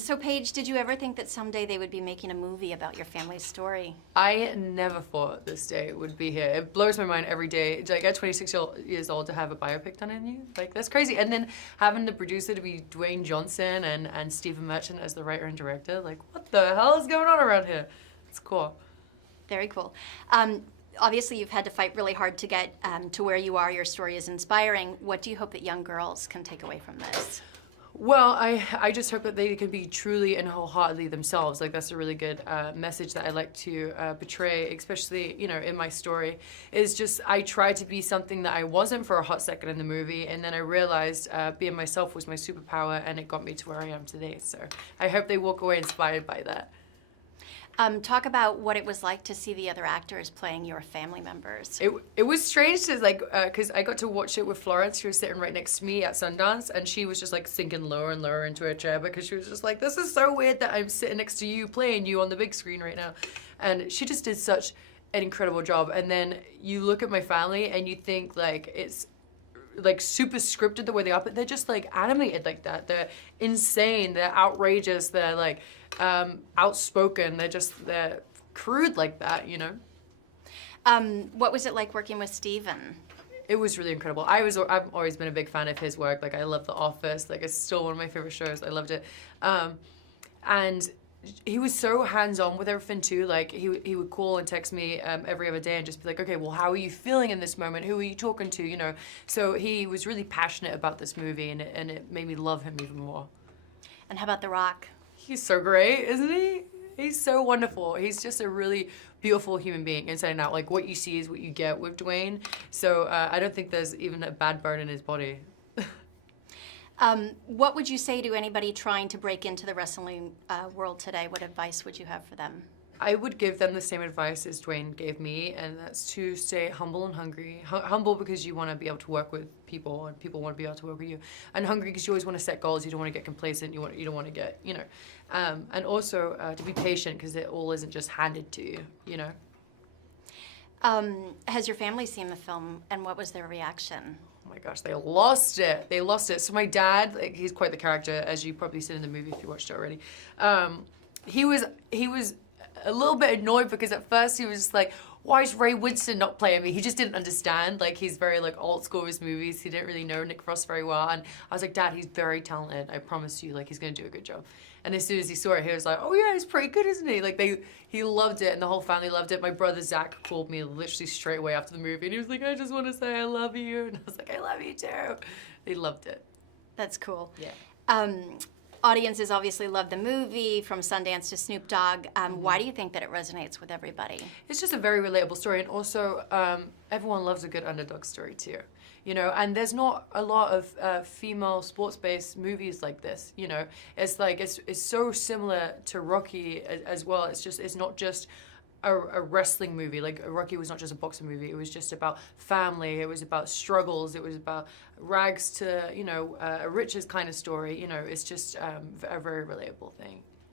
So Paige, did you ever think that someday they would be making a movie about your family's story? I never thought this day would be here. It blows my mind every day. Like at 26 years old to have a biopic done on you, like that's crazy. And then having the producer to be Dwayne Johnson and Stephen Merchant as the writer and director, like what the hell is going on around here? It's cool. Very cool. Obviously, you've had to fight really hard to get to where you are. Your story is inspiring. What do you hope that young girls can take away from this? Well, I just hope that they can be truly and wholeheartedly themselves. Like that's a really good message that I like to portray, especially, you know, in my story, is just I tried to be something that I wasn't for a hot second in the movie, and then I realized being myself was my superpower, and it got me to where I am today. So I hope they walk away inspired by that. Talk about what it was like to see the other actors playing your family members. It was strange to like, because I got to watch it with Florence, who was sitting right next to me at Sundance, and she was just like sinking lower and lower into her chair because she was just like, this is so weird that I'm sitting next to you playing you on the big screen right now. And she just did such an incredible job. And then you look at my family and you think like it's like super scripted the way they are, but they're just like animated like that. They're insane, they're outrageous, they're like outspoken, they're crude like that, you know? What was it like working with Stephen? It was really incredible. I've always been a big fan of his work. Like I love The Office, like it's still one of my favorite shows. I loved it. And he was so hands-on with everything too. Like he would call and text me every other day and just be like, okay, well, how are you feeling in this moment? Who are you talking to? You know. So he was really passionate about this movie, and it made me love him even more. And how about The Rock? He's so great, isn't he? He's so wonderful. He's just a really beautiful human being inside and out. Like what you see is what you get with Dwayne. So I don't think there's even a bad bone in his body. What would you say to anybody trying to break into the wrestling world today? What advice would you have for them? I would give them the same advice as Dwayne gave me, and that's to stay humble and hungry. Humble because you want to be able to work with people, and people want to be able to work with you. And hungry because you always want to set goals. You don't want to get complacent. You don't want to get, you know. And also to be patient because it all isn't just handed to you, you know. Has your family seen the film, and what was their reaction? Oh my gosh, they lost it. They lost it. So my dad, like, he's quite the character, as you've probably seen in the movie if you watched it already. He was a little bit annoyed because at first he was just like, why is Ray Winston not playing me? He just didn't understand. Like he's very like old school with his movies. He didn't really know Nick Frost very well. And I was like, Dad, he's very talented. I promise you, like he's gonna do a good job. And as soon as he saw it, he was like, oh yeah, he's pretty good, isn't he? Like he loved it and the whole family loved it. My brother Zach called me literally straight away after the movie and he was like, I just want to say I love you. And I was like, I love you too. They loved it. That's cool. Yeah. Audiences obviously love the movie, from Sundance to Snoop Dogg. Why do you think that it resonates with everybody? It's just a very relatable story, and also everyone loves a good underdog story too, you know. And there's not a lot of female sports-based movies like this, you know. It's like it's so similar to Rocky as well. It's not just a wrestling movie. Like Rocky was not just a boxing movie. It was just about family. It was about struggles. It was about rags to, you know, a riches kind of story. You know, it's just a very relatable thing.